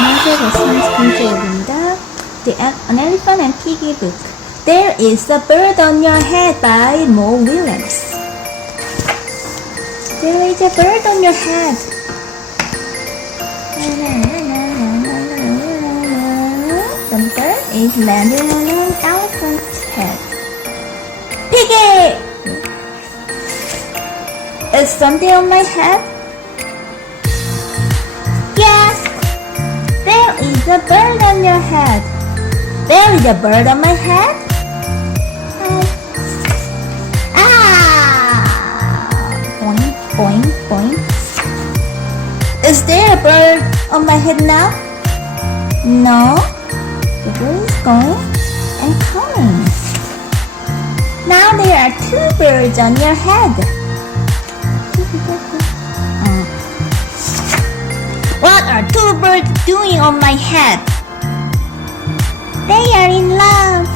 쟈스민's이야기입니다. An Elephant and Piggy book. There is a bird on your head by Mo Willems. There is a bird on your head. The bird is landing on an elephant's head. Piggy! Is something on my head? Yes! There is a bird on your head. There is a bird on my head? Boing, boing, boing. Is there a bird on my head now? No. The bird is going and coming. Now there are two birds on your head. What are two birds doing on my head? They are in love.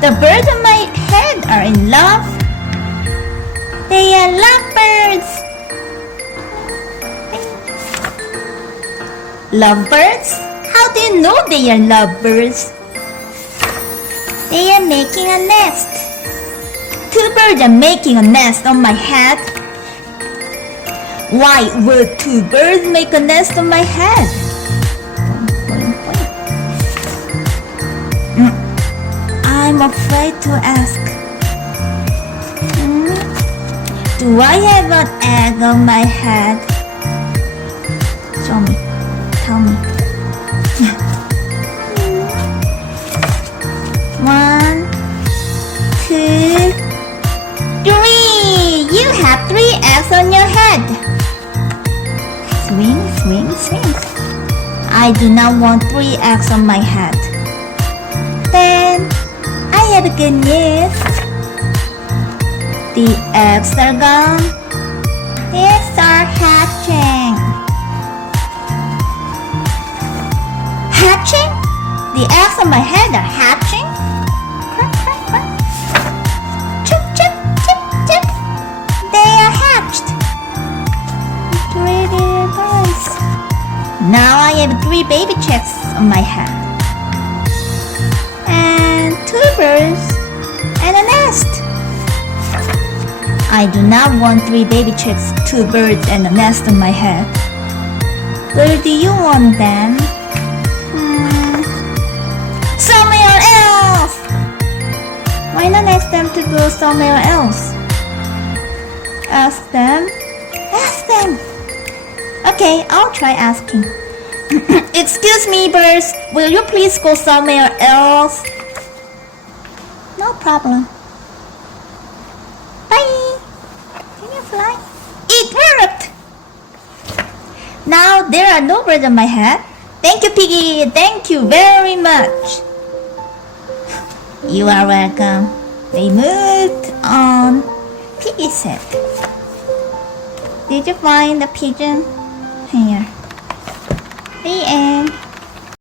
The birds on my head are in love. They are lovebirds. Lovebirds? How do you know they are lovebirds? They are making a nest. Two birds are making a nest on my head. Why would two birds make a nest on my head? I'm afraid to ask. Do I have an egg on my head? Show me. Tell me. 1, 2, 3. You have 3 eggs on your head. Swing, swing, swing. I do not want 3 eggs on my head. Then I have good news. The eggs are gone. The eggs are hatching. Hatching? The eggs on my head are hatching? Quack, quack, quack. Chip, chip, chip, chip. They are hatched. 3 little birds. Now I have 3 baby chicks on my head. And 2 birds and a nest. I do not want 3 baby chicks, 2 birds and a nest on my head. Where do you want them? Somewhere else! Why not ask them to go somewhere else? Ask them? Ask them! Okay, I'll try asking. Excuse me, birds. Will you please go somewhere else? No problem. Bye! Can you fly? It worked! Now there are no birds on my head. Thank you, Piggy. Thank you very much. You are welcome. We moved on. Piggy said. Did you find the pigeon? Here.